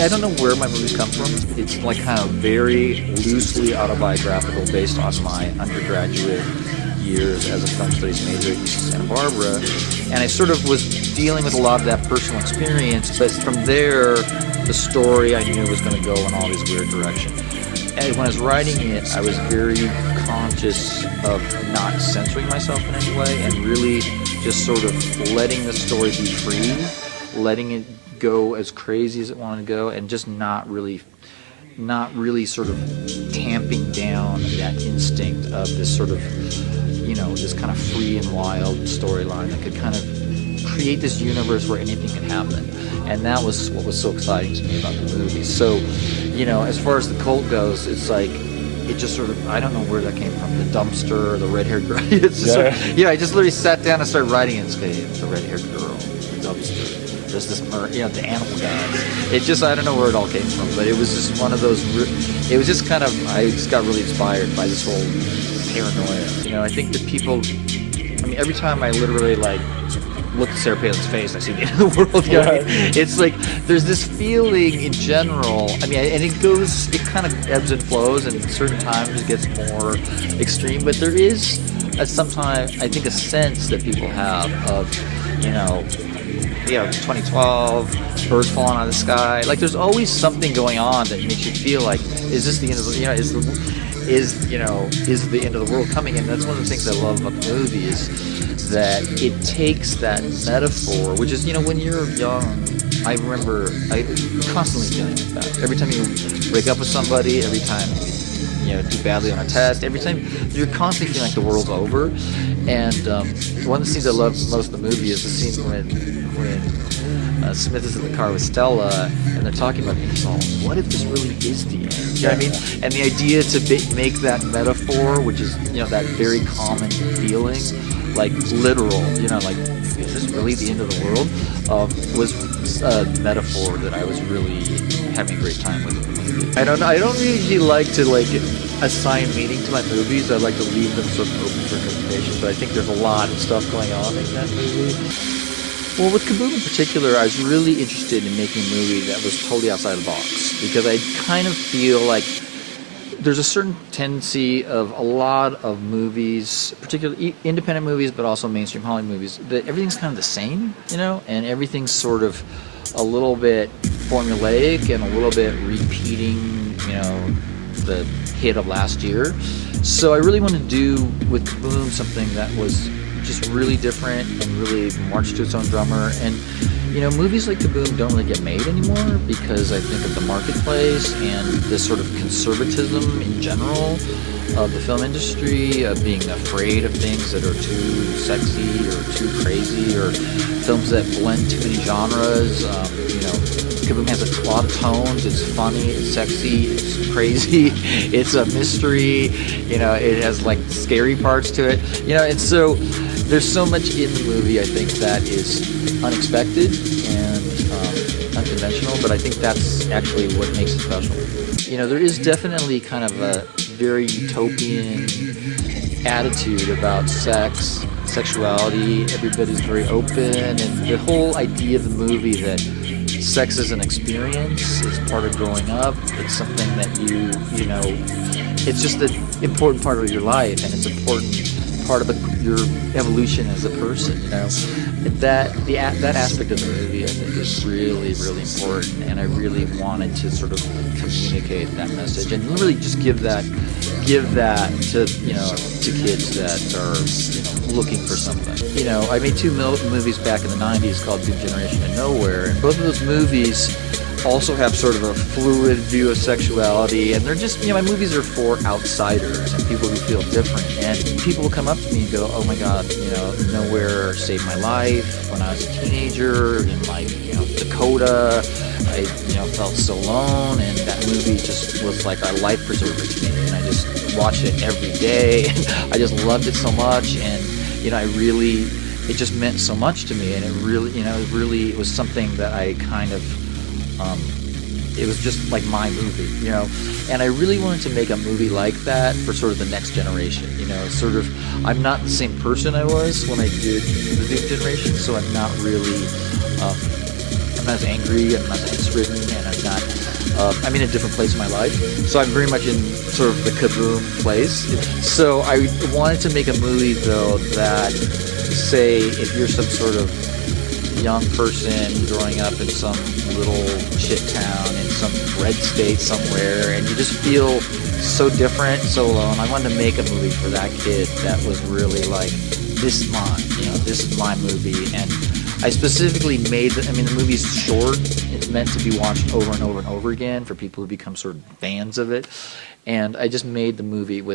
I don't know where my movies come from. It's like kind of very loosely autobiographical based on my undergraduate years as a film studies major at UC Santa Barbara. And I sort of was dealing with a lot of that personal experience, but from there, the story I knew was going to go in all these weird directions. And when I was writing it, I was very conscious of not censoring myself in any way and really just sort of letting the story be free, letting it go as crazy as it wanted to go, and just not really sort of tamping down that instinct of this sort of, this kind of free and wild storyline that could kind of create this universe where anything could happen. And that was what was so exciting to me about the movie. So, as far as the cult goes, it's like, it just sort of, I don't know where that came from, the dumpster, or the red-haired girl. It's just I just literally sat down and started writing it. It's the red-haired girl, the dumpster, there's this, the animal guys. It just, I don't know where it all came from, but it was just one of those, it was just kind of, I just got really inspired by this whole paranoia. I think that people, every time I literally, look at Sarah Palin's face, I see the end of the world. It's like there's this feeling in general. And it kind of ebbs and flows, and at certain times it gets more extreme. But there is sometimes I think a sense that people have of 2012, birds falling out of the sky. Like there's always something going on that makes you feel like, is this the end of the is the end of the world coming? And that's one of the things I love about the movie is that it takes that metaphor, which is, when you're young, I remember I constantly feeling like that. Every time you break up with somebody, every time you do badly on a test, every time you're constantly feeling like the world's over. And one of the scenes I love most of the movie is the scene when Smith is in the car with Stella and they're talking about things. What if this really is the end? You know what I mean? And the idea to make that metaphor, which is that very common feeling, like literal, is this really the end of the world? Was a metaphor that I was really having a great time with in the movie. I don't usually like to assign meaning to my movies. I like to leave them sort of open for interpretation, but I think there's a lot of stuff going on in that movie. Well, with Kaboom in particular, I was really interested in making a movie that was totally outside the box, because I kind of feel like there's a certain tendency of a lot of movies, particularly independent movies, but also mainstream Hollywood movies, that everything's kind of the same, and everything's sort of a little bit formulaic and a little bit repeating, the hit of last year. So I really wanted to do with Kaboom something that was just really different and really marched to its own drummer. And movies like Kaboom don't really get made anymore because I think of the marketplace and this sort of conservatism in general of the film industry, of being afraid of things that are too sexy or too crazy, or films that blend too many genres. Kaboom has a lot of tones. It's funny, it's sexy, it's crazy, it's a mystery. It has scary parts to it. And so there's so much in the movie I think that is unexpected and unconventional, but I think that's actually what makes it special. There is definitely kind of a very utopian attitude about sexuality. Everybody's very open, and the whole idea of the movie that sex is an experience, it's part of growing up, it's something that it's just an important part of your life, and it's an important part of your evolution as a person. That aspect of the movie I think is really, really important, and I really wanted to sort of communicate that message and really just give that to to kids that are looking for something. I made two movies back in the 90s called Doom Generation and Nowhere, and both of those movies also have sort of a fluid view of sexuality, and they're just, my movies are for outsiders and people who feel different, and people will come up to me and go, oh my god, Nowhere saved my life when I was a teenager in Dakota. I felt so alone, and that movie just was like a life preserver to me, and I just watched it every day, and I just loved it so much, and it just meant so much to me, and it really was something that I kind of it was just like my movie, and I really wanted to make a movie like that for sort of the next generation, I'm not the same person I was when I did the Doom Generation, so I'm not really, I'm not as angry, I'm not as ridden, and I'm not I'm in a different place in my life, so I'm very much in sort of the Kaboom place. So I wanted to make a movie though that, say, if you're some sort of young person growing up in some little shit town in some red state somewhere, and you just feel so different, so alone. I wanted to make a movie for that kid that was really like, this is mine, this is my movie. And I specifically made the movie's short. It's meant to be watched over and over and over again for people who become sort of fans of it. And I just made the movie with